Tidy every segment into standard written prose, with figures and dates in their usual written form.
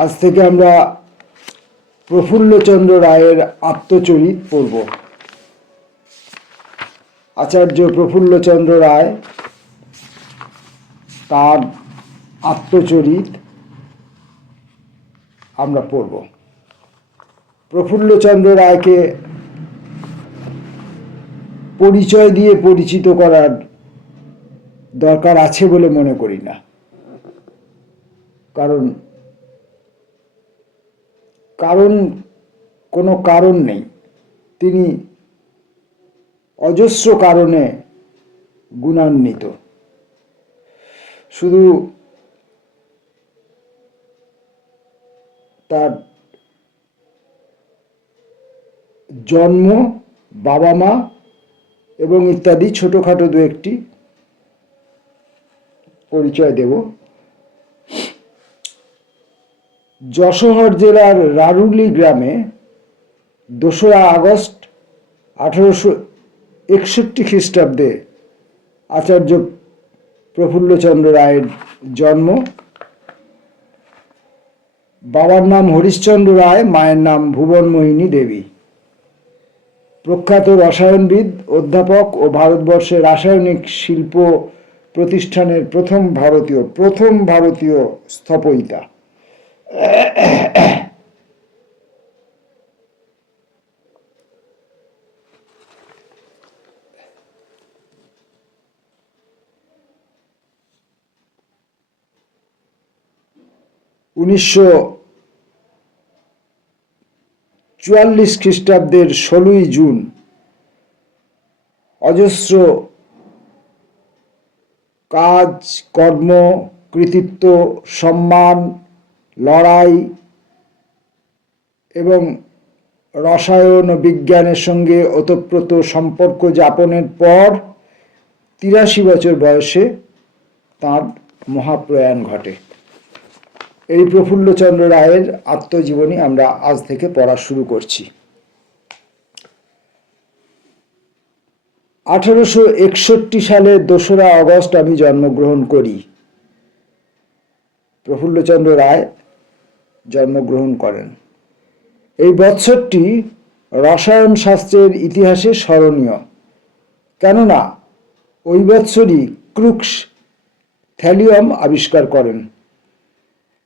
আজ থেকে আমরা প্রফুল্লচন্দ্র রায়ের আত্মচরিত পড়ব। আচার্য প্রফুল্লচন্দ্র রায়, তার আত্মচরিত আমরা পড়ব। প্রফুল্লচন্দ্র রায়কে পরিচয় দিয়ে পরিচিত করার দরকার আছে বলে মনে করি না, কারণ কোনো কারণ নেই। তিনি অজস্র কারণে গুণান্বিত। শুধু তার জন্ম, বাবা মা এবং ইত্যাদি ছোটখাটো দু একটি পরিচয় দেব। যশোহর জেলার রারুলি গ্রামে 2রা আগস্ট 1861 খ্রিস্টাব্দে আচার্য প্রফুল্লচন্দ্র রায়ের জন্ম। বাবার নাম হরিশ্চন্দ্র রায়, মায়ের নাম ভুবনমোহিনী দেবী। প্রখ্যাত রসায়নবিদ, অধ্যাপক ও ভারতবর্ষের রাসায়নিক শিল্প প্রতিষ্ঠানের প্রথম ভারতীয় স্থপয়িতা। উনিশশো 44 খ্রিস্টাব্দের 16ই জুন অজস্র কাজ, কর্ম, কৃতিত্ব, সম্মান, লড়াই এবং রসায়ন ও বিজ্ঞানের সঙ্গে ওতপ্রোত সম্পর্ক যাপনের পর 83 বছর বয়সে তাঁর মহাপ্রয়াণ ঘটে। এই প্রফুল্লচন্দ্র রায়ের আত্মজীবনী আমরা আজ থেকে পড়া শুরু করছি। 1861 সালের 2রা আগস্ট আমি জন্মগ্রহণ করি। প্রফুল্লচন্দ্র রায় জন্মগ্রহণ করেন। এই বৎসরটি রসায়ন শাস্ত্রের ইতিহাসে স্মরণীয়, কেননা ওই বৎসরই ক্রুক্স থ্যালিয়াম আবিষ্কার করেন।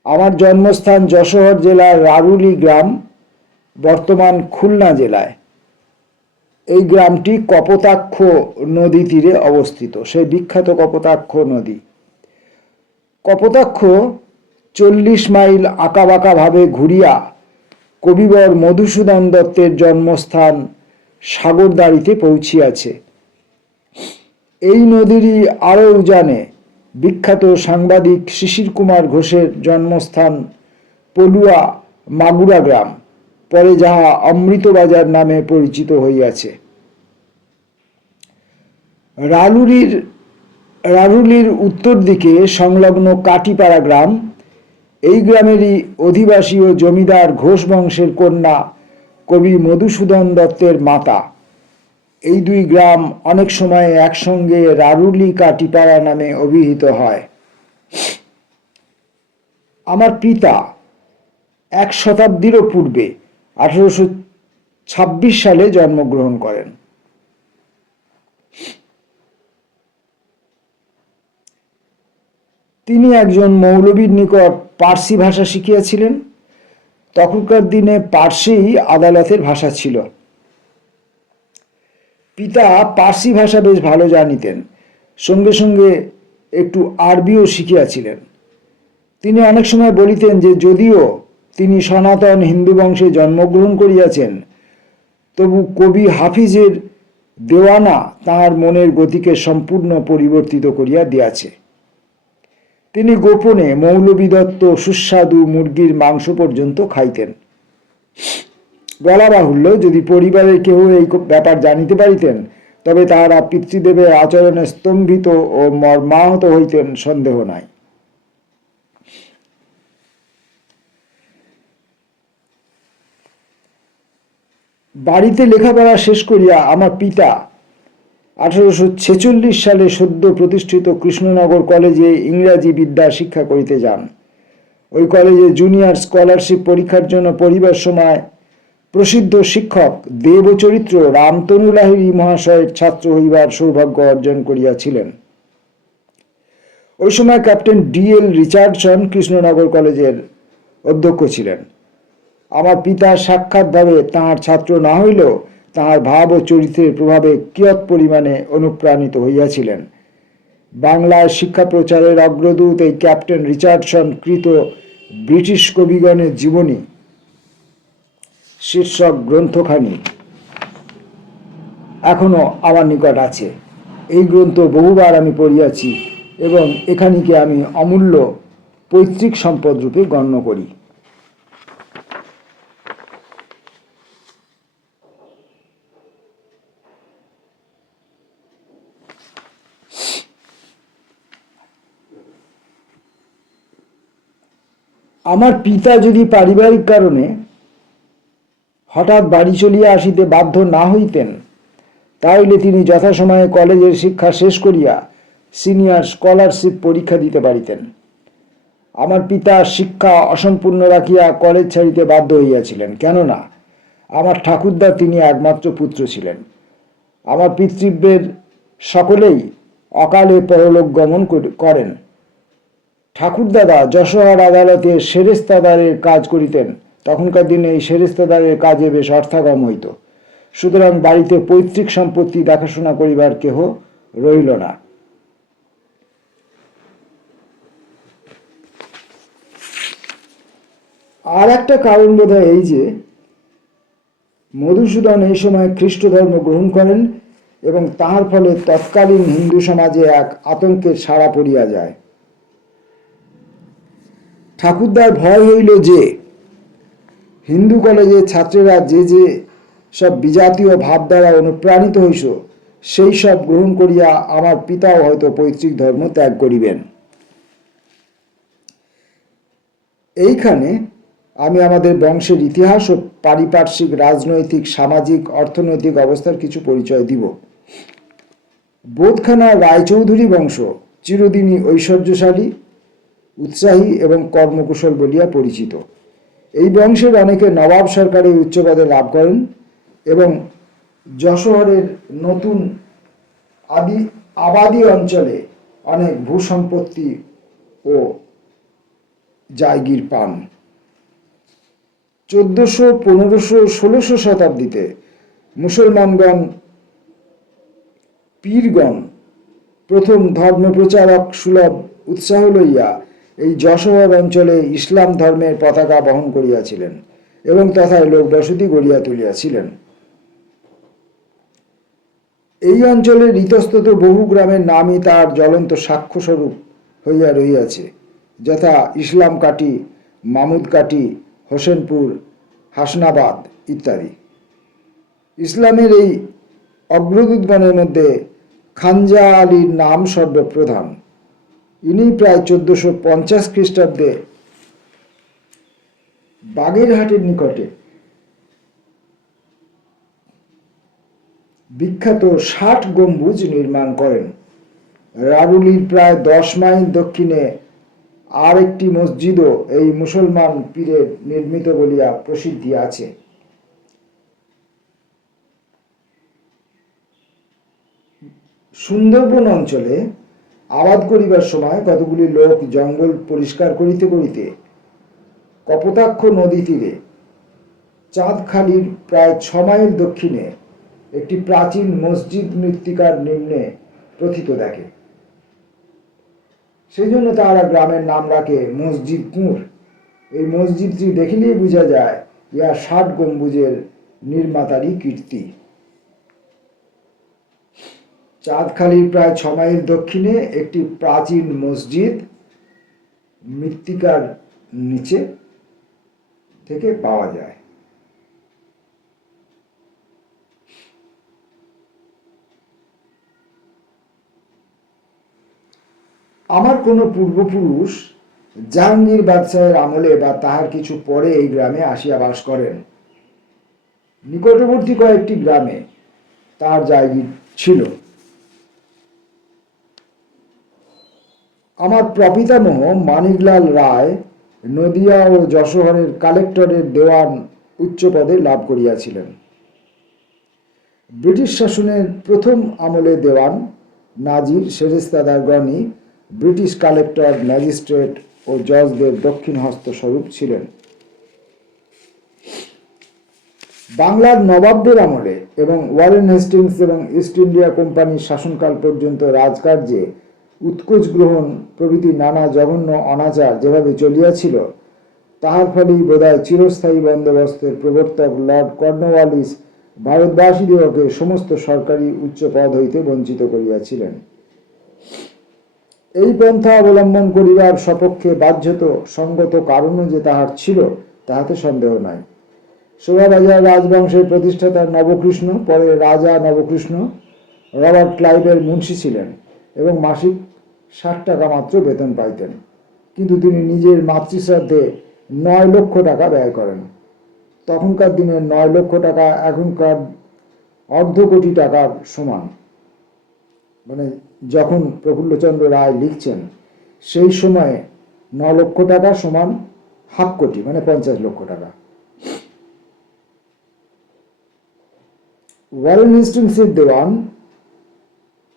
আমার জন্মস্থান যশোহর জেলার রারুলি গ্রাম, বর্তমান খুলনা জেলায়। এই গ্রামটি কপোতাক্ষ নদী তীরে অবস্থিত, সেই বিখ্যাত কপোতাক্ষ নদী। কপোতাক্ষ 40 মাইল আঁকাবাঁকাভাবে ঘুরিয়া কবিবর মধুসূদন দত্তের জন্মস্থান সাগরদাঁড়িতে পৌঁছিয়াছে। এই নদীরই আরও উজানে বিখ্যাত সাংবাদিক শিশির কুমার ঘোষের জন্মস্থান পলুয়া মাগুরা গ্রাম, পরে যাহা অমৃতবাজার নামে পরিচিত হইয়াছে। রারুলির উত্তর দিকে সংলগ্ন কাটিপাড়া গ্রাম, এই গ্রামেরই অধিবাসী ও জমিদার ঘোষ বংশের কন্যা কবি মধুসূদন দত্তের মাতা। এই দুই গ্রাম অনেক সময় একসঙ্গে রারুলি কাটিপাড়া নামে অভিহিত হয়। আমার পিতা 1 শতাব্দীরও পূর্বে 1826 সালে জন্মগ্রহণ করেন। তিনি একজন মৌলবীর নিকট পার্সি ভাষা শিখিয়াছিলেন। তখনকার দিনে পার্সিই আদালতের ভাষা ছিল। পিতা পার্সি ভাষা বেশ ভালো জানিতেন, সঙ্গে সঙ্গে একটু আরবিও শিখিয়াছিলেন। তিনি অনেক সময় বলিতেন যে যদিও তিনি সনাতন হিন্দু বংশে জন্মগ্রহণ করিয়াছেন, তবু কবি হাফিজের দেওয়ানা তাঁর মনের গতিকে সম্পূর্ণ পরিবর্তিত করিয়া দিয়াছে। তিনি গোপনে মৌলবীদত্ত সুস্বাদু মুরগির মাংস পর্যন্ত খাইতেন। বলা বাহুল্য, যদি পরিবারের কেউ এই ব্যাপার জানিতে পারিতেন, তবে তাহারা পিতৃদেবের আচরণে স্তম্ভিত ও মর্মাহত হইতেন, সন্দেহ নাই। বাড়িতে লেখাপড়া শেষ করিয়া আমার পিতা 1846 সালে সদ্য প্রতিষ্ঠিত কৃষ্ণনগর কলেজে ইংরাজি বিদ্যা শিক্ষা করিতে যান। ওই কলেজে জুনিয়র স্কলারশিপ পরীক্ষার জন্য পড়িবার সময় প্রসিদ্ধ শিক্ষক দেবচরিত্র রামতনু লাহিড়ী মহাশয়ের ছাত্র হইবার সৌভাগ্য অর্জন করিয়াছিলেন। ওই সময় ক্যাপ্টেন D.L. রিচার্ডসন কৃষ্ণনগর কলেজের অধ্যক্ষ ছিলেন। আমার পিতা সাক্ষাৎভাবে তাঁর ছাত্র না হইলেও তাঁর ভাব ও চরিত্রের প্রভাবে কিয়ৎ পরিমাণে অনুপ্রাণিত হইয়াছিলেন। বাংলায় শিক্ষা প্রচারের অগ্রদূত এই ক্যাপ্টেন রিচার্ডসন কৃত ব্রিটিশ কবিগণের জীবনী শীর্ষক গ্রন্থখানি এখনো আমার নিকট আছে। এই গ্রন্থ বহুবার আমি পড়িয়াছি এবং এখানিকে আমি অমূল্য পৈতৃক সম্পদ রূপে গণ্য করি। আমার পিতা যদি পারিবারিক কারণে হঠাৎ বাড়ি চলিয়া আসিতে বাধ্য না হইতেন, তাহলে তিনি যথাসময়ে কলেজের শিক্ষা শেষ করিয়া সিনিয়র স্কলারশিপ পরীক্ষা দিতে পারিতেন। আমার পিতা শিক্ষা অসম্পূর্ণ রাখিয়া কলেজ ছাড়িতে বাধ্য হইয়াছিলেন, কেননা আমার ঠাকুরদা তিনি একমাত্র পুত্র ছিলেন। আমার পিতৃব্যের সকলেই অকালে পরলোক গমন করেন। ঠাকুরদাদা যশোহর আদালতে সেরেস্তাদারের কাজ করিতেন। তখনকার দিনে এই সেরেস্তাদারের কাজে বেশ অর্থাগম হইত। সুতরাং বাড়িতে পৈতৃক সম্পত্তি দেখাশোনা করিবার কেহ রইল না। আর একটা কারণ বোধহয় এই যে মধুসূদন এই সময় খ্রিস্ট ধর্ম গ্রহণ করেন এবং তাহার ফলে তৎকালীন হিন্দু সমাজে এক আতঙ্কের সাড়া পড়িয়া যায়। ঠাকুরদার ভয় হইল যে হিন্দু কলেজের ছাত্রেরা যে যে সব বিজাতীয় ভাব দ্বারা অনুপ্রাণিত হইস, সেই সব গ্রহণ করিয়া আমার পিতাও হয়তো পৈতৃক ধর্ম ত্যাগ করিবেন। এইখানে আমি আমাদের বংশের ইতিহাস ও পারিপার্শ্বিক রাজনৈতিক, সামাজিক, অর্থনৈতিক অবস্থার কিছু পরিচয় দিব। বোধখানা রায়চৌধুরী বংশ চিরদিনই ঐশ্বর্যশালী, উৎসাহী এবং কর্মকুশল বলিয়া পরিচিত। এই বংশের অনেকে নবাব সরকারে উচ্চ পদে লাভ করেন এবং যশোহরের নতুন আবাদী অঞ্চলে অনেক ভূসম্পত্তি ও জায়গির পান। 1400, 1500, 1600 শতাব্দীতে মুসলমানগণ, পীরগণ প্রথম ধর্মপ্রচারক সুলভ উৎসাহ লইয়া এই যশোহর অঞ্চলে ইসলাম ধর্মের পতাকা বহন করিয়াছিলেন এবং তথায় লোকবসতি গড়িয়া তুলিয়াছিলেন। এই অঞ্চলের ইতস্তত বহু গ্রামের নামই তার জ্বলন্ত সাক্ষ্যস্বরূপ হইয়া রহিয়াছে, যথা ইসলামকাটি, মামুদকাটি, হোসেনপুর, হাসনাবাদ ইত্যাদি। ইসলামের এই অগ্রদূতগণের মধ্যে খানজা আলীর নাম সর্বপ্রধান। ইনি প্রায় 1450 খ্রিস্টাব্দে বাগেরহাটের নিকটে বিখ্যাত 60 গম্বুজ নির্মাণ করেন। রারুলির প্রায় 10 মাইল দক্ষিণে আর একটি মসজিদও এই মুসলমান পীরের নির্মিত বলিয়া প্রসিদ্ধি আছে। সুন্দরবন অঞ্চলে আবাদ করিবার সময় কতগুলি লোক জঙ্গল পরিষ্কার করিতে করিতে কপোতাক্ষ নদী তীরে চাঁদখালির প্রায় 6 মাইল দক্ষিণে একটি প্রাচীন মসজিদ মৃত্তিকার নিম্নে প্রথিত দেখে। সেই জন্য তারা গ্রামের নাম রাখে মসজিদ কুঁর। এই মসজিদটি দেখিলেই বোঝা যায় ইহা 60 গম্বুজের নির্মাতারই কীর্তি। চাঁদখালির প্রায় 6 মাইল দক্ষিণে একটি প্রাচীন মসজিদ মৃত্তিকার নিচে থেকে পাওয়া যায়। আমার কোনো পূর্বপুরুষ জাহাঙ্গীর বাদশাহের আমলে বা তাহার কিছু পরে এই গ্রামে আসিয়া বাস করেন। নিকটবর্তী কয়েকটি গ্রামে তার জায়গা ছিল। আমার প্রপিতামহ মানিকলাল রায় নদিয়া ও যশোহরের কালেক্টরের দেওয়ান উচ্চ পদে লাভ করিয়াছিলেন। ব্রিটিশ শাসনের প্রথম আমলে দেওয়ান, নাজির, সেরেস্তাদারগণই ব্রিটিশ কালেক্টর, ম্যাজিস্ট্রেট ও জজদের দক্ষিণ হস্ত স্বরূপ ছিলেন। বাংলার নবাবদের আমলে এবং ওয়ারেন হেস্টিংস এবং ইস্ট ইন্ডিয়া কোম্পানির শাসনকাল পর্যন্ত রাজকার্যে উৎকোচ গ্রহণ প্রভৃতি নানা জঘন্য অনাচার যেভাবে চলিয়াছিল, তাহার ফলেই বোধহয় চিরস্থায়ী বন্দোবস্তের প্রবর্তক লর্ড কর্নওয়ালিস ভারতবাসীদিগকে সমস্ত সরকারি উচ্চ পদ হইতে বঞ্চিত করিয়াছিলেন। এই পন্থা অবলম্বন করিবার সপক্ষে বাধ্যত সঙ্গত কারণও যে তাহার ছিল, তাহাতে সন্দেহ নাই। শোভাবাজার রাজবংশের প্রতিষ্ঠাতা নবকৃষ্ণ, পরে রাজা নবকৃষ্ণ, রবার্ট ক্লাইভের মুন্সি ছিলেন এবং মাসিক 60 টাকা মাত্র বেতন পাইতেন, কিন্তু তিনি নিজের মাতৃশ্রাদ্ধে 9 লক্ষ টাকা ব্যয় করেন। তখনকার দিনে 9 লক্ষ টাকা এখনকার অর্ধ কোটি টাকার সমান। মানে যখন প্রফুল্লচন্দ্র রায় লিখছেন, সেই সময়ে 9 লক্ষ টাকা সমান হাফ কোটি, মানে 50 লক্ষ টাকা। ওয়ারেন হেস্টিংসের দেওয়ান,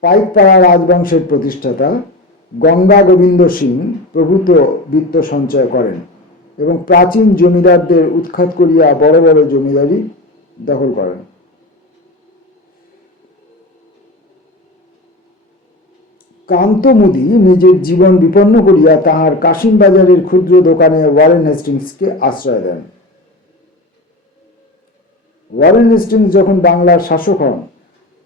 পাইকপাড়া রাজবংশের প্রতিষ্ঠাতা গঙ্গা গোবিন্দ সিং প্রভূত বিত্ত সঞ্চয় করেন এবং প্রাচীন জমিদারদের উৎখাত করিয়া বড় বড় জমিদারি দখল করেন। কান্ত মুদি নিজের জীবন বিপন্ন করিয়া তাহার কাশিমবাজারের ক্ষুদ্র দোকানে ওয়ারেন হেস্টিংসকে আশ্রয় দেন। ওয়ারেন হেস্টিংস যখন বাংলার শাসক হন,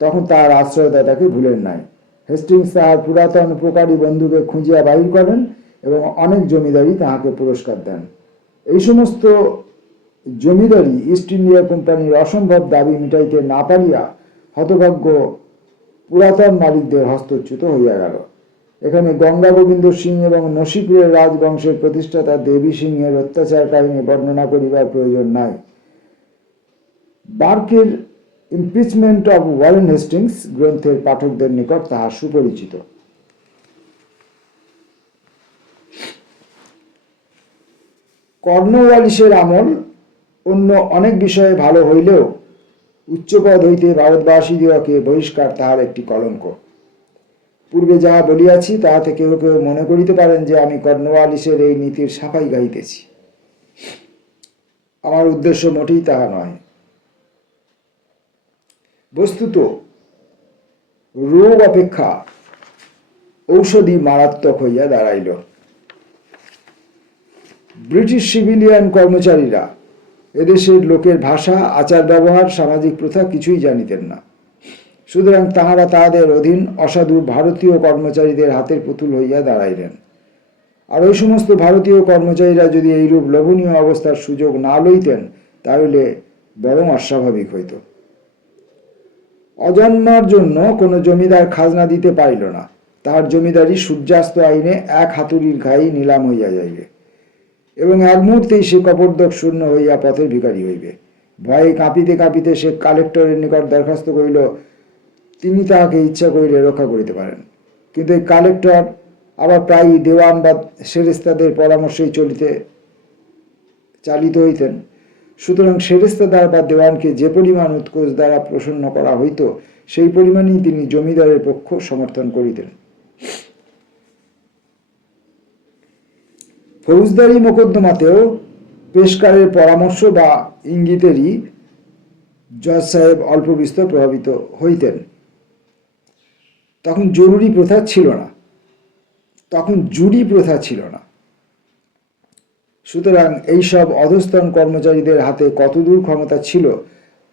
তখন তাহার আশ্রয়দাতাকে ভুলেন নাই। হেস্টিংস তাহার পুরাতন উপকারী বন্ধুকে খুঁজিয়া বাহির করেন এবং অনেক জমিদারি তাহাকে পুরস্কার দেন। এই সমস্ত জমিদারি ইস্ট ইন্ডিয়া কোম্পানির অসম্ভব দাবি মিটাইতে না পারিয়া হতভাগ্য পুরাতন মালিকদের হস্তচ্যুত হইয়া গেল। এখানে গঙ্গা গোবিন্দ সিং এবং নসিপুরের রাজবংশের প্রতিষ্ঠাতা দেবী সিংহের অত্যাচার কাহিনী বর্ণনা করিবার প্রয়োজন নাই। বার্কের ইমপিচমেন্ট অব ওয়ারেন হেস্টিংস গ্রন্থের পাঠকদের নিকট তাহা সুপরিচিত। কর্নওয়ালিসের আমল অন্য অনেক বিষয়ে ভালো হইলেও উচ্চপদ হইতে ভারতবাসীদিগকে বহিষ্কার তাহার একটি কলঙ্ক। পূর্বে যাহা বলিয়াছি তাহাতে কেউ কেউ মনে করিতে পারেন যে আমি কর্নওয়ালিসের এই নীতির সাফাই গাইতেছি। আমার উদ্দেশ্য মোটেই তাহা নয়। বস্তুত রোগ অপেক্ষা ঔষধি মারাত্মক হইয়া দাঁড়াইল। ব্রিটিশ সিভিলিয়ান কর্মচারীরা এদেশের লোকের ভাষা, আচার ব্যবহার, সামাজিক প্রথা কিছুই জানিতেন না। সুতরাং তাহারা তাহাদের অধীন অসাধু ভারতীয় কর্মচারীদের হাতের পুতুল হইয়া দাঁড়াইলেন। আর ওই সমস্ত ভারতীয় কর্মচারীরা যদি এইরূপ লোভনীয় অবস্থার সুযোগ না লইতেন, তাহলে বরং অস্বাভাবিক হইত। অজন্মার জন্য কোনো জমিদার খাজনা দিতে পারিল না, তাহার জমিদারি সূর্যাস্ত আইনে 1 হাতুড়ির ঘাই নিলাম হইয়া যাইবে এবং এক মুহূর্তেই সে কপর্দক শূন্য হইয়া পথের ভিখারি হইবে। ভয়ে কাঁপিতে কাঁপিতে সে কালেক্টরের নিকট দরখাস্ত করিল, তিনি তাহাকে ইচ্ছা করিলে রক্ষা করিতে পারেন। কিন্তু এই কালেক্টর আবার প্রায়ই দেওয়ান বা সেরেস্তাদের পরামর্শেই চালিত হইতেন। সুতরাং সেরেস্তাদার বা দেওয়ানকে যে পরিমাণ উৎকোচ দ্বারা প্রসন্ন করা হইত, সেই পরিমাণেই তিনি জমিদারের পক্ষ সমর্থন করিতেন। ফৌজদারি মোকদ্দমাতেও পেশকারের পরামর্শ বা ইঙ্গিতেরই জজ সাহেব অল্প বিস্তর প্রভাবিত হইতেন। তখন জুরি প্রথা ছিল না। সুতরাং এইসব অধস্তন কর্মচারীদের হাতে কতদূর ক্ষমতা ছিল,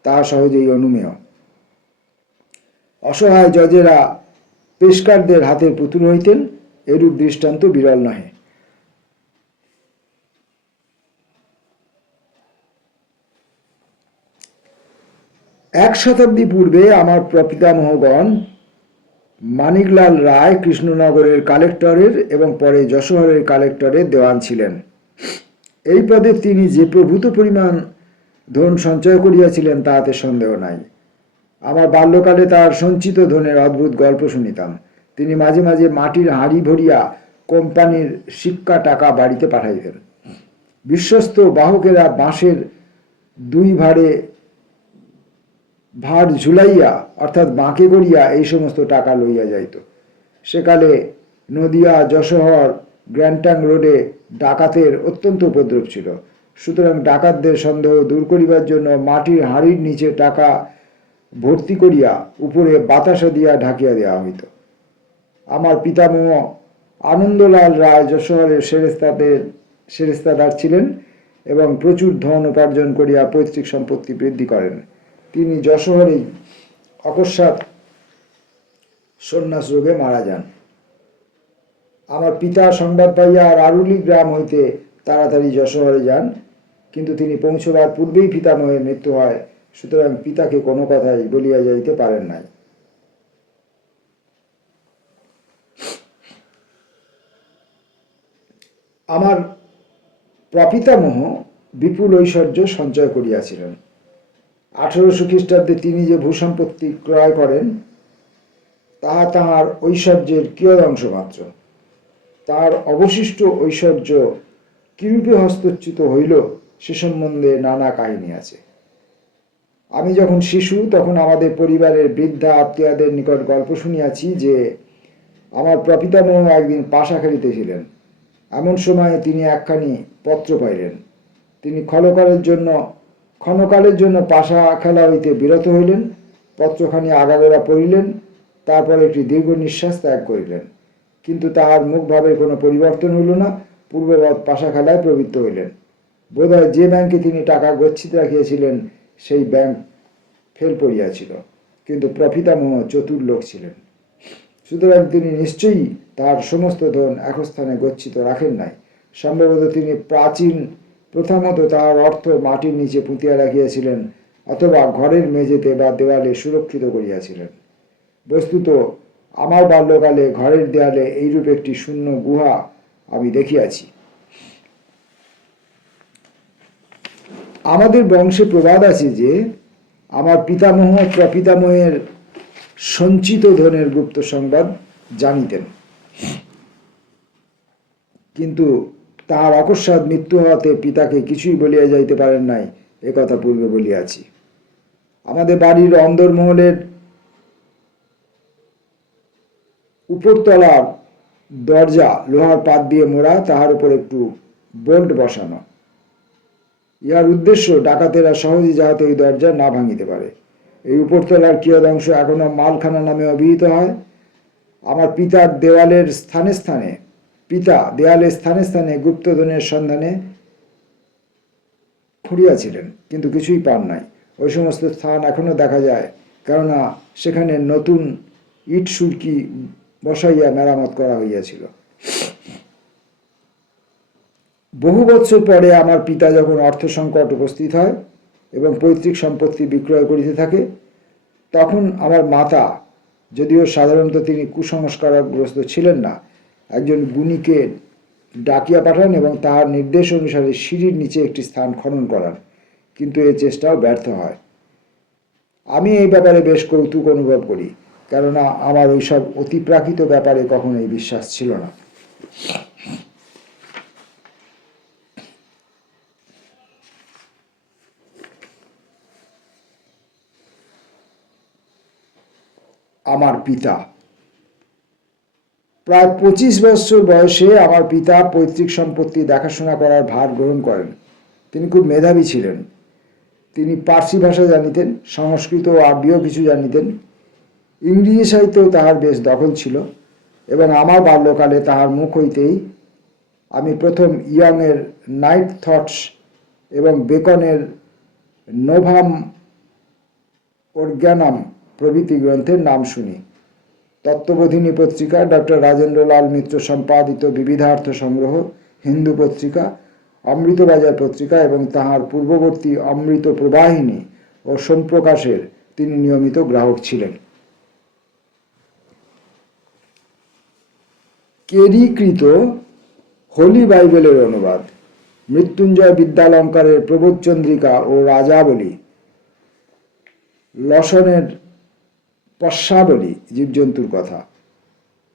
তাহা সহজেই অনুমেয়। অসহায় জজেরা পেশকারদের হাতের পুতুল হইতেন, এরূপ দৃষ্টান্ত বিরল নহে। এক শতাব্দী পূর্বে আমার প্রপিতামহগণ মানিকলাল রায় কৃষ্ণনগরের কালেক্টরের এবং পরে যশোহরের কালেক্টরের দেওয়ান ছিলেন। এই পদে তিনি যে প্রভূত পরিমাণ ধন সঞ্চয় করিয়াছিলেন, তাহাতে সন্দেহ নাই। আমার বাল্যকালে তার সঞ্চিত ধনের অদ্ভুত গল্প শুনিতাম। তিনি মাঝে মাঝে মাটির হাঁড়ি ভরিয়া কোম্পানির সিক্কা টাকা বাড়িতে পাঠাইতেন। বিশ্বস্ত বাহকেরা বাঁশের দুই ভার ঝুলাইয়া অর্থাৎ বাঁকে করিয়া এই সমস্ত টাকা লইয়া যাইত। সেকালে নদিয়া যশোহর গ্র্যান্টাং রোডে ডাকাতের অত্যন্ত উপদ্রব ছিল। সুতরাং ডাকাতদের সন্দেহ দূর করিবার জন্য মাটির হাঁড়ির নিচে টাকা ভর্তি করিয়া উপরে বাতাসা দিয়া ঢাকিয়া দেওয়া হইত। আমার পিতামহ আনন্দলাল রায় যশোহরের সেরেস্তাদার ছিলেন এবং প্রচুর ধন উপার্জন করিয়া পৈতৃক সম্পত্তি বৃদ্ধি করেন। তিনি যশোহরেই অকস্মাৎ সন্ন্যাস রোগে মারা যান। আমার পিতা সংবাদ পাইয়া আরুলি গ্রাম হইতে তাড়াতাড়ি যশোহরে যান, কিন্তু তিনি পৌঁছবার পূর্বেই পিতামহের মৃত্যু হয়। সুতরাং পিতাকে কোনো কথাই বলিয়া যাইতে পারেন নাই। আমার প্রপিতামহ বিপুল ঐশ্বর্য সঞ্চয় করিয়াছিলেন। 1800 খ্রিস্টাব্দে তিনি যে ভূসম্পত্তি ক্রয় করেন তাহা তাহার ঐশ্বর্যের কিয়দংশ মাত্র। তার অবশিষ্ট ঐশ্বর্য কিরূপে হস্তচ্যুত হইল সে সম্বন্ধে নানা কাহিনী আছে। আমি যখন শিশু তখন আমাদের পরিবারের বৃদ্ধা আত্মীয়দের নিকট গল্প শুনিয়াছি যে আমার প্রপিতামহ একদিন পাশা খেলিতেছিলেন। এমন সময় তিনি একখানি পত্র পাইলেন। তিনি ক্ষণকালের জন্য পাশা খেলা হইতে বিরত হইলেন, পত্রখানি আগাগোড়া পড়িলেন, তারপর একটি দীর্ঘ নিঃশ্বাস ত্যাগ করিলেন। কিন্তু তাহার মুখভাবের কোনো পরিবর্তন হইল না, পূর্ববৎ পাশা খেলায় প্রবৃত্ত হইলেন। বোধহয় যে ব্যাংকে তিনি টাকা গচ্ছিত রাখিয়াছিলেন সেই ব্যাংক ফেল পড়িয়াছিল, কিন্তু প্রপিতামহ চতুর লোক ছিলেন। সুতরাং তিনি নিশ্চয়ই তার সমস্ত ধন একস্থানে গচ্ছিত রাখেন নাই। সম্ভবত তিনি প্রথমত তাহার অর্থ মাটির নিচে পুঁতিয়া রাখিয়াছিলেন, অথবা ঘরের মেঝেতে বা দেওয়ালে সুরক্ষিত করিয়াছিলেন। বস্তুত আমার বাল্যকালে ঘরের দেয়ালে এইরূপ একটি শূন্য গুহা আমি দেখিয়াছি। আমাদের বংশে প্রবাদ আছে যে আমার পিতামহ প্রপিতামহের সঞ্চিত ধনের গুপ্ত সংবাদ জানিতেন, কিন্তু তাহার অকস্মাৎ মৃত্যু হওয়াতে পিতাকে কিছুই বলিয়া যাইতে পারেন নাই, একথা পূর্বে বলিয়াছি। আমাদের বাড়ির অন্দরমহলের উপরতলার দরজা লোহার পাত দিয়ে মোড়া, তাহার উপর একটু বোল্ট বসানো। ইহার উদ্দেশ্য ডাকাতেরা সহজে যাহাতে ওই দরজা না ভাঙিতে পারে। এই উপরতলার কিয়দংশ এখনো মালখানা নামে অভিহিত হয়। আমার পিতা দেওয়ালের স্থানে স্থানে গুপ্তধনের সন্ধানে খুঁড়িয়াছিলেন, কিন্তু কিছুই পান নাই। ওই সমস্ত স্থান এখনো দেখা যায়, কেননা সেখানে নতুন ইট সুরকি বসাইয়া মেরামত করা হইয়াছিল। বহু বৎসর পরে আমার পিতা যখন অর্থ সংকট উপস্থিত হয় এবং পৈতৃক সম্পত্তি বিক্রয় করিতে থাকে, তখন আমার মাতা, যদিও সাধারণত তিনি কুসংস্কারগ্রস্ত ছিলেন না, একজন গুণীকে ডাকিয়া পাঠান এবং তাহার নির্দেশ অনুসারে সিঁড়ির নিচে একটি স্থান খনন করান, কিন্তু এ চেষ্টাও ব্যর্থ হয়। আমি এই ব্যাপারে বেশ কৌতুক অনুভব করি, কেননা আমার ওইসব অতিপ্রাকৃত ব্যাপারে কখনোই বিশ্বাস ছিল না। আমার পিতা প্রায় 25 বছর বয়সে আমার পিতা পৈতৃক সম্পত্তি দেখাশোনা করার ভার গ্রহণ করেন। তিনি খুব মেধাবী ছিলেন। তিনি পার্সি ভাষা জানিতেন, সংস্কৃত ও আরবিও কিছু জানিতেন। ইংরেজি সাহিত্যেও তাহার বেশ দখল ছিল, এবং আমার বাল্যকালে তাহার মুখ হইতেই আমি প্রথম ইয়ংয়ের নাইট থটস এবং বেকনের নোভাম অর্গ্যানাম প্রভৃতি গ্রন্থের নাম শুনি। তত্ত্ববোধিনী পত্রিকা, ডক্টর রাজেন্দ্রলাল মিত্র সম্পাদিত বিবিধার্থ সংগ্রহ, হিন্দু পত্রিকা, অমৃতবাজার পত্রিকা এবং তাহার পূর্ববর্তী অমৃত প্রবাহিনী ও সোমপ্রকাশের তিনি নিয়মিত গ্রাহক ছিলেন। কেরিকৃত হোলি বাইবেলের অনুবাদ, মৃত্যুঞ্জয় বিদ্যালঙ্কারের প্রবোধচন্দ্রিকা ও রাজাবলী, লসনের পশ্যাবলী জীবজন্তুর কথা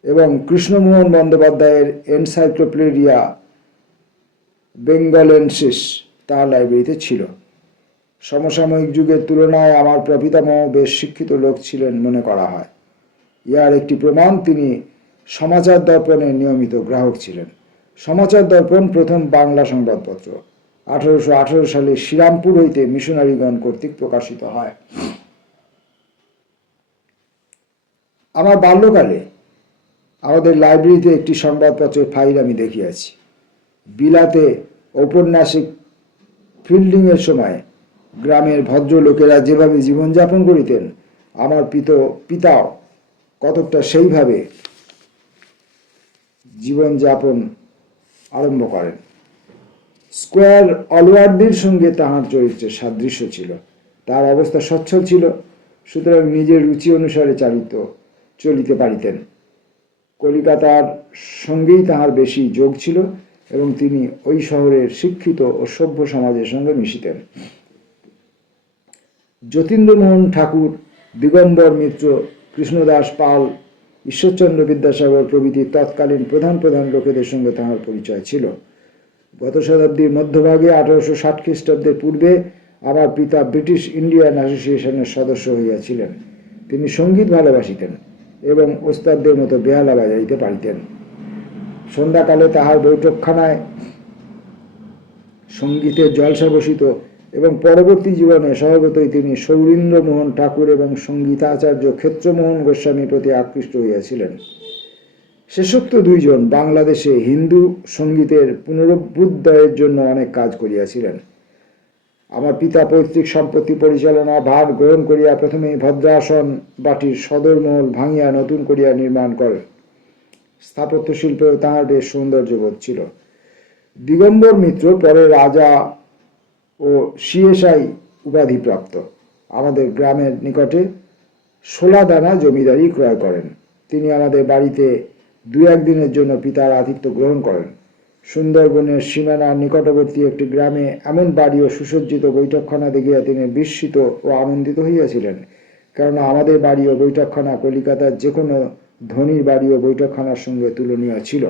এবং কৃষ্ণমোহন বন্দ্যোপাধ্যায়ের এনসাইক্লোপিডিয়া বেঙ্গলেন্সিস তার লাইব্রেরিতে ছিল। সমসাময়িক যুগের তুলনায় আমার প্রপিতামহ বেশ শিক্ষিত লোক ছিলেন মনে করা হয়। ইহার একটি প্রমাণ, তিনি সমাচার দর্পণের নিয়মিত গ্রাহক ছিলেন। সমাচার দর্পণ প্রথম বাংলা সংবাদপত্র 1818 সালে শ্রীরামপুর হইতে মিশনারিগণ কর্তৃক প্রকাশিত হয়। আমার বাল্যকালে আমাদের লাইব্রেরিতে একটি সংবাদপত্রের ফাইল আমি দেখিয়াছি। বিলাতে ঔপন্যাসিক ফিল্ডিংয়ের সময় গ্রামের ভদ্রলোকেরা যেভাবে জীবনযাপন করিতেন, আমার পিতাও কতকটা সেইভাবে জীবনযাপন আরম্ভ করেন। স্কোয়ার অলওয়ার্ডির সঙ্গে তাহার চরিত্রের সাদৃশ্য ছিল। তার অবস্থা সচ্ছল ছিল, সুতরাং নিজের রুচি অনুসারে চলিতে পারিতেন। কলিকাতার সঙ্গেই তাহার বেশি যোগ ছিল এবং তিনি ওই শহরের শিক্ষিত ও সভ্য সমাজের সঙ্গে মিশিতেন। যতীন্দ্রমোহন ঠাকুর, দিগম্বর মিত্র, কৃষ্ণদাস পাল, ঈশ্বরচন্দ্র বিদ্যাসাগর প্রভৃতি তৎকালীন প্রধান প্রধান লোকেদের সঙ্গে তাহার পরিচয় ছিল। গত শতাব্দীর মধ্যভাগে 1860 খ্রিস্টাব্দের পূর্বে আমার পিতা ব্রিটিশ ইন্ডিয়ান অ্যাসোসিয়েশনের সদস্য হইয়াছিলেন। তিনি সঙ্গীত ভালোবাসিতেন এবং ওস্তাদদের মতো বেহালা বাজাইতে পারিতেন। সন্ধ্যাকালে তাহার বৈঠকখানায় সঙ্গীতের জলসা বসিত এবং পরবর্তী জীবনে স্বভাবতই তিনি সৌরীন্দ্রমোহন ঠাকুর এবং সঙ্গীতাচার্য ক্ষেত্রমোহন গোস্বামীর প্রতি আকৃষ্ট হইয়াছিলেন। শেষোক্ত দুইজন বাংলাদেশে হিন্দু সঙ্গীতের পুনরুদ্ধারের জন্য অনেক কাজ করিয়াছিলেন। আমার পিতা পৈতৃক সম্পত্তি পরিচালনা ভার গ্রহণ করিয়া প্রথমে ভদ্রাসন বাটির সদরমহল ভাঙিয়া নতুন করিয়া নির্মাণ করেন। স্থাপত্য শিল্পেও তাহার বেশ সৌন্দর্যবোধ ছিল। দিগম্বর মিত্র পরে রাজা ও সিএসআই উপাধিপ্রাপ্ত। আমাদের গ্রামের নিকটে 16 দানা জমিদারি ক্রয় করেন। তিনি আমাদের বাড়িতে 2-1 দিনের জন্য পিতার আতিথ্য গ্রহণ করেন। সুন্দরবনের সীমানার নিকটবর্তী একটি গ্রামে এমন বাড়ি ও সুসজ্জিত বৈঠকখানা দেখিয়া তিনি বিস্মিত ও আনন্দিত হইয়াছিলেন, কেননা আমাদের বাড়ি ও বৈঠকখানা কলিকাতার যে কোনো ধনীর বাড়ি ও বৈঠকখানার সঙ্গে তুলনীয় ছিল।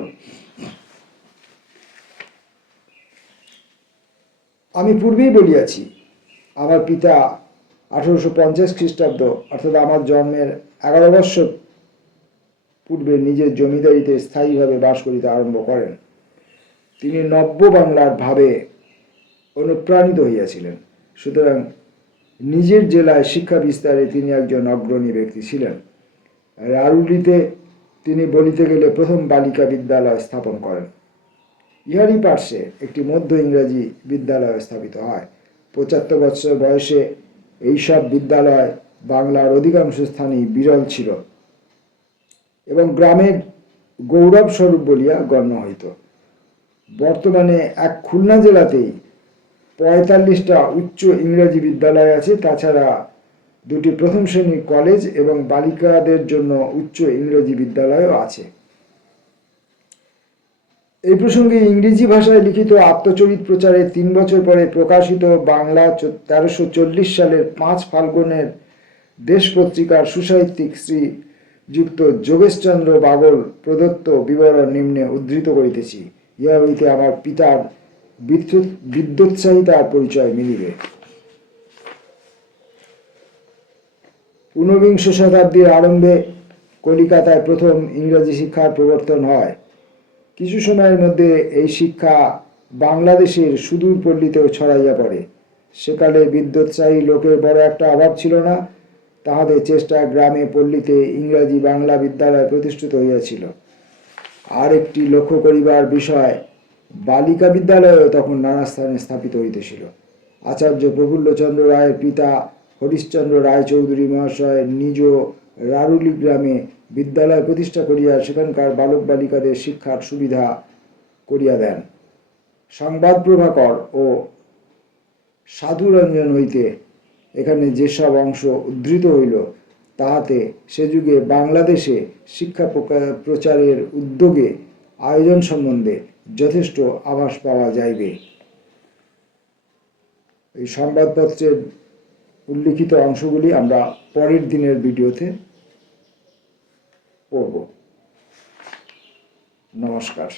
আমি পূর্বেই বলিয়াছি, আমার পিতা 1850 খ্রিস্টাব্দ অর্থাৎ আমার জন্মের 11 বৎসর পূর্বে নিজের জমিদারিতে স্থায়ীভাবে বাস করিতে আরম্ভ করেন। তিনি নব্য বাংলার ভাবে অনুপ্রাণিত হইয়াছিলেন, সুতরাং নিজের জেলায় শিক্ষা বিস্তারে তিনি একজন অগ্রণী ব্যক্তি ছিলেন। রারুলিতে তিনি বলিতে গেলে প্রথম বালিকা বিদ্যালয় স্থাপন করেন। ইহারই পার্শ্বে একটি মধ্য ইংরাজি বিদ্যালয় স্থাপিত হয়। 75 বৎসর বয়সে এইসব বিদ্যালয় বাংলার অধিকাংশ স্থানেই বিরল ছিল এবং গ্রামের গৌরব স্বরূপ বলিয়া গণ্য হইত। বর্তমানে এক খুলনা জেলাতেই 45টা উচ্চ ইংরাজি বিদ্যালয় আছে। তাছাড়া 2টি প্রথম শ্রেণীর কলেজ এবং বালিকাদের জন্য উচ্চ ইংরেজি বিদ্যালয়ও আছে। এই প্রসঙ্গে ইংরেজি ভাষায় লিখিত আত্মচরিত প্রচারের 3 বছর পরে প্রকাশিত বাংলা 1340 সালের 5 ফাল্গুনের দেশ পত্রিকার সুসাহিত্যিক শ্রীযুক্ত যোগেশচন্দ্র বাগল প্রদত্ত বিবরণ নিম্নে উদ্ধৃত করিতেছি। ইহা হইতে আমার পিতার বিদ্যোৎসাহিতার পরিচয় মিলিবে। 19বিংশ শতাব্দীর আরম্ভে কলিকাতায় প্রথম ইংরাজি শিক্ষার প্রবর্তন হয়। কিছু সময়ের মধ্যে এই শিক্ষা বাংলাদেশের সুদূর পল্লীতেও ছড়াইয়া পড়ে। সেকালে বিদ্যোৎসাহী লোকের বড় একটা অভাব ছিল না। তাহাদের চেষ্টায় গ্রামে পল্লীতে ইংরাজি বাংলা বিদ্যালয় প্রতিষ্ঠিত হইয়াছিল। আর একটি লক্ষ্য করিবার বিষয়, বালিকা বিদ্যালয়ও তখন নানা স্থানে স্থাপিত হইতেছিল। আচার্য প্রফুল্লচন্দ্র রায়ের পিতা হরিশ্চন্দ্র রায়চৌধুরী মহাশয় নিজ রারুলি গ্রামে বিদ্যালয় প্রতিষ্ঠা করিয়া সেখানকার বালক বালিকাদের শিক্ষার সুবিধা করিয়া দেন। সংবাদ প্রভাকর ও সাধুরঞ্জন হইতে এখানে যেসব অংশ উদ্ধৃত হইল, তাহাতে সে যুগে বাংলাদেশে শিক্ষা প্রচারের উদ্যোগে আয়োজন সম্বন্ধে যথেষ্ট আভাস পাওয়া যাইবে। এই সংবাদপত্রের উল্লিখিত অংশগুলি আমরা পরের দিনের ভিডিওতে পড়ব। নমস্কার।